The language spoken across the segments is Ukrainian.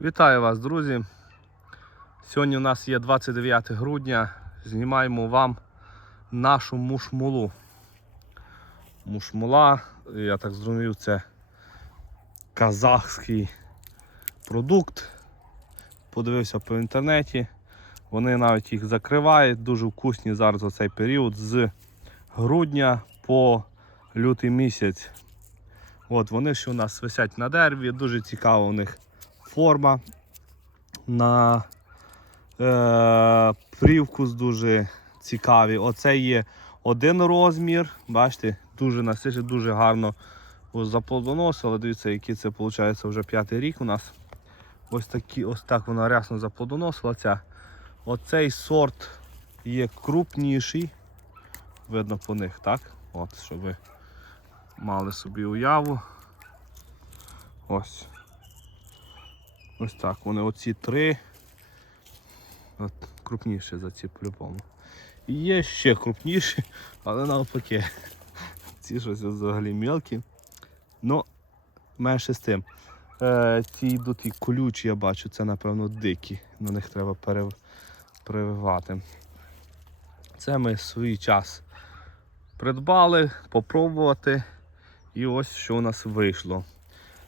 Вітаю вас, друзі! Сьогодні у нас є 29 грудня. Знімаємо вам нашу мушмулу. Мушмула, я так зрозумів, це казахський продукт. Подивився по інтернеті. Вони навіть їх закривають, дуже вкусні зараз у цей період з грудня по лютий місяць. От вони ще у нас висять на дереві, дуже цікава у них форма. На е, привкус дуже цікавий. Оце є один розмір. Бачите, дуже насиче, дуже гарно заплодоносило. Дивіться, який це виходить вже п'ятий рік у нас. Ось такі, ось так вона рясно заплодоносила. Ця. Оцей сорт є крупніший. Видно по них, так? От, щоб ви мали собі уяву. Ось. Ось так. Вони оці три. От, крупніші за ці по-любому. І є ще крупніші, але навпаки. Ці щось взагалі мелкі. Ну, менше з тим. Е, ці йдуть і колючі, я бачу, це напевно дикі. На них треба перев... прививати. Це ми свій час придбали, попробувати. І ось що у нас вийшло.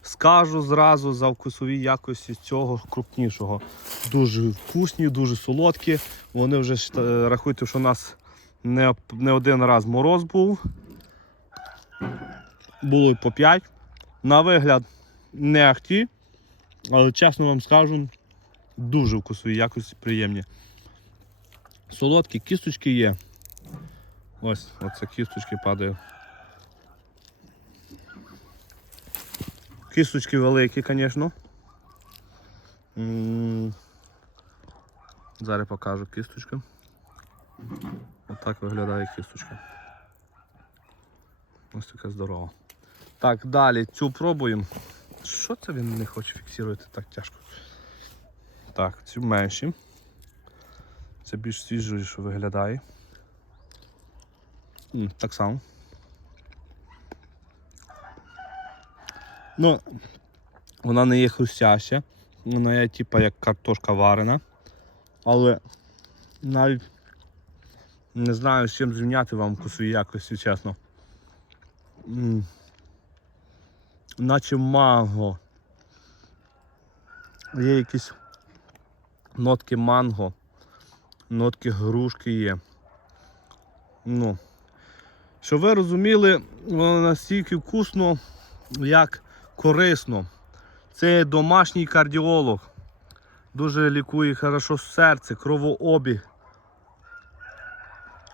Скажу зразу за вкусові якості цього крупнішого. Дуже вкусні, дуже солодкі. Вони вже е, рахуйте, що у нас не, не один раз мороз був. Було й по 5. На вигляд не ахті, але чесно вам скажу, дуже вкусові якості приємні. Солодкі кісточки є. Ось, оце кісточки падають. Кісточки великі, звісно. Зараз покажу кісточку. Отак виглядає кісточка. Ось така здорова. Так, далі цю пробуємо. Що це він не хоче фіксувати так тяжко? Так, цю менші. Це більш свіжіше виглядає. Так само. Ну, вона не є хрустяща, вона є типа як картошка варена. Але навіть не знаю з чим зрівняти вам вкусові якості, чесно. Наче манго. Є якісь нотки манго, нотки грушки є. Ну, щоб ви розуміли, воно настільки вкусно, як корисно. Це домашній кардіолог. Дуже лікує хорошо серце, кровообіг.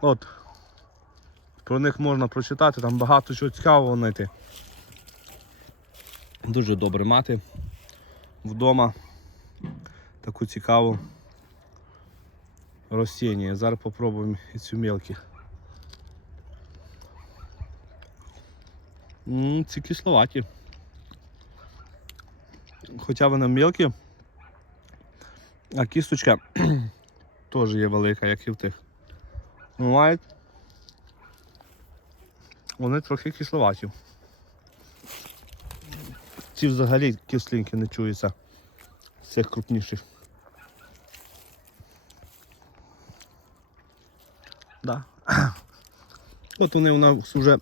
От. Про них можна прочитати, там багато чого цікавого знайти. Дуже добре мати вдома таку цікаву ростіння. Зараз попробуємо і цю мелкі. М, Ці кисловаті. Хоча вони мелкі, а кісточка теж є велика, як і в тих. Бувають. Вони трохи кисловаті. Ці взагалі кислинки не чуються з цих крупніших. Да. От вони у нас вже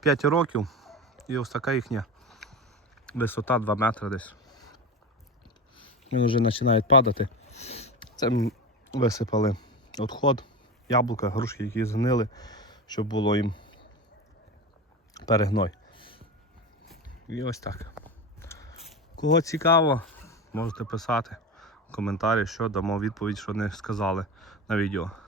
5 років і ось така їхня висота 2 метри десь. Вони вже починають падати. Це ми висипали відход, яблука, грушки, які згнили, щоб було їм перегной. І ось так. Кого цікаво, можете писати в коментарі, що дамо відповідь, що не сказали на відео.